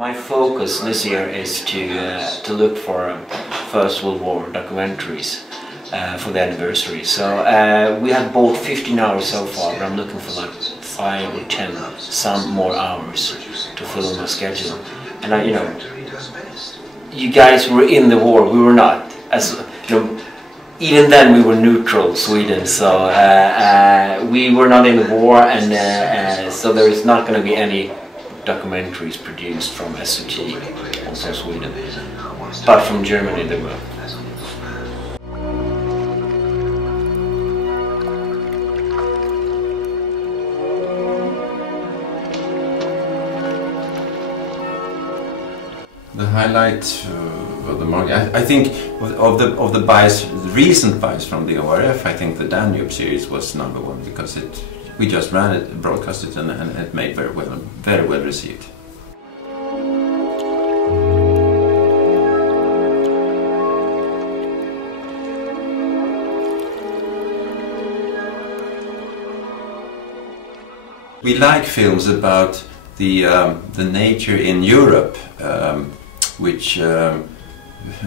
My focus this year is to look for First World War documentaries for the anniversary. So we have bought 15 hours so far, but I'm looking for like 5 or 10, some more hours to fill my schedule. And you know, you guys were in the war, we were not. As you know, even then we were neutral, Sweden. So we were not in the war, and so there is not going to be any documentaries produced from SOT, also Sweden, but from Germany there were. The highlight of the market, I think, of the buys, the recent buys from the ORF, I think the Danube series was #1 because we just ran it, broadcast it, and it made very well received. We like films about the nature in Europe, which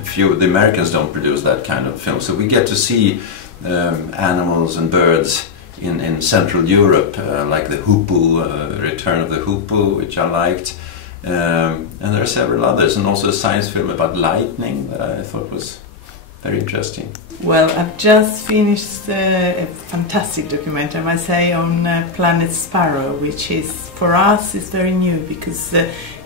few of the Americans don't produce that kind of film. So we get to see animals and birds in Central Europe, like the hoopoe, Return of the Hoopoe, which I liked, and there are several others, and also a science film about lightning that I thought was very interesting. Well, I've just finished a fantastic documentary, I must say, on Planet Sparrow, which is, for us, is very new, because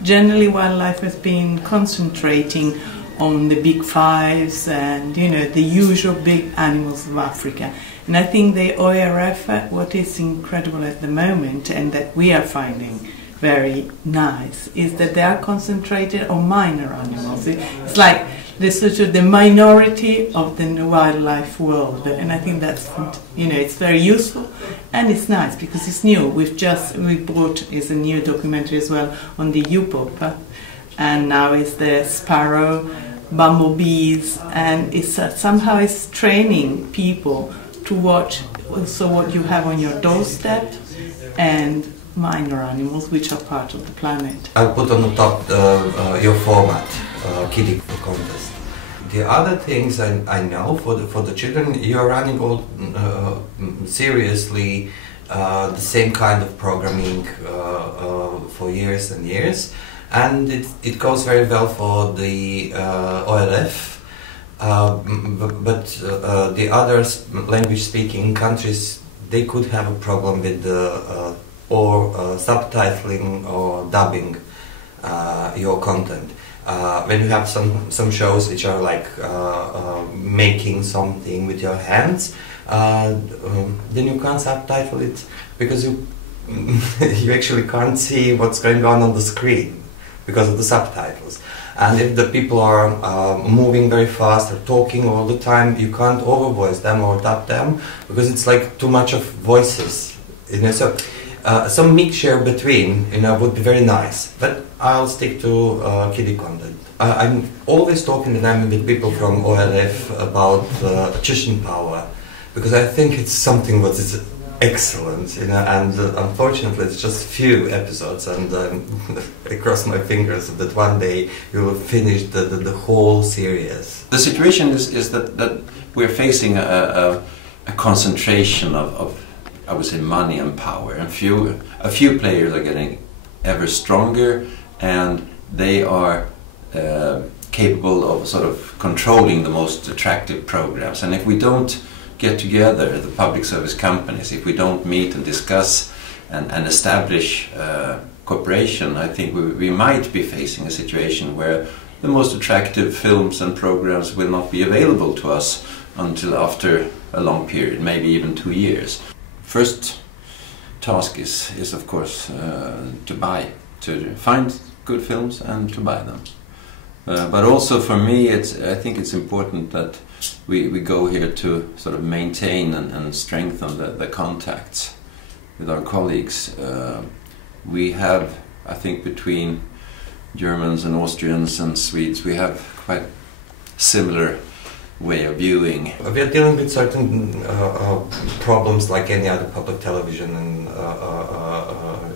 generally wildlife has been concentrating on the big fives and, you know, the usual big animals of Africa. And I think the ORF, what is incredible at the moment, and that we are finding very nice, is that they are concentrated on minor animals. It's like the sort of the minority of the wildlife world, and I think that's, you know, it's very useful and it's nice because it's new. We bought is a new documentary as well on the U-Pop, and now it's the sparrow, bumblebees, and it's somehow it's training people to watch also what you have on your doorstep and minor animals which are part of the planet. I'll put on the top your format, kiddie contest. The other things I know for the children, you are running all seriously the same kind of programming for years and years, and it goes very well for the ORF. But the other language-speaking countries, they could have a problem with subtitling or dubbing your content. When you have some shows which are like making something with your hands, then you can't subtitle it because you actually can't see what's going on the screen because of the subtitles. And if the people are moving very fast or talking all the time, you can't overvoice them or dub them because it's like too much of voices. You know, so some mixture between, you know, would be very nice. But I'll stick to kiddie content. I'm always talking to them with people from ORF about Chechen power, because I think it's something that is excellent, you know, and unfortunately it's just few episodes, and I cross my fingers that one day you will finish the whole series. The situation is that we're facing a concentration of I would say money and power, and a few players are getting ever stronger, and they are capable of sort of controlling the most attractive programs. And if we don't get together, the public service companies, if we don't meet and discuss and establish cooperation, I think we might be facing a situation where the most attractive films and programs will not be available to us until after a long period, maybe even 2 years. First task is of course to find good films and to buy them. But also for me, I think it's important that we go here to sort of maintain and strengthen the contacts with our colleagues. We have, I think, between Germans and Austrians and Swedes, we have quite similar way of viewing. We are dealing with certain problems like any other public television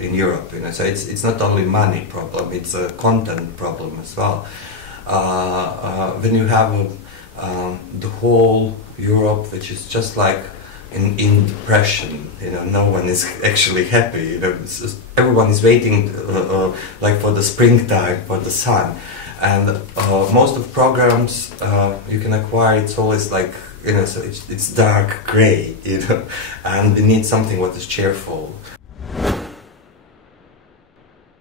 in Europe. You know, so it's not only money problem; it's a content problem as well. When you have the whole Europe, which is just like in depression, you know, no one is actually happy. You know, everyone is waiting like for the springtime, for the sun, and most of programs you can acquire. It's always like, you know, so it's dark gray, you know, and we need something what is cheerful.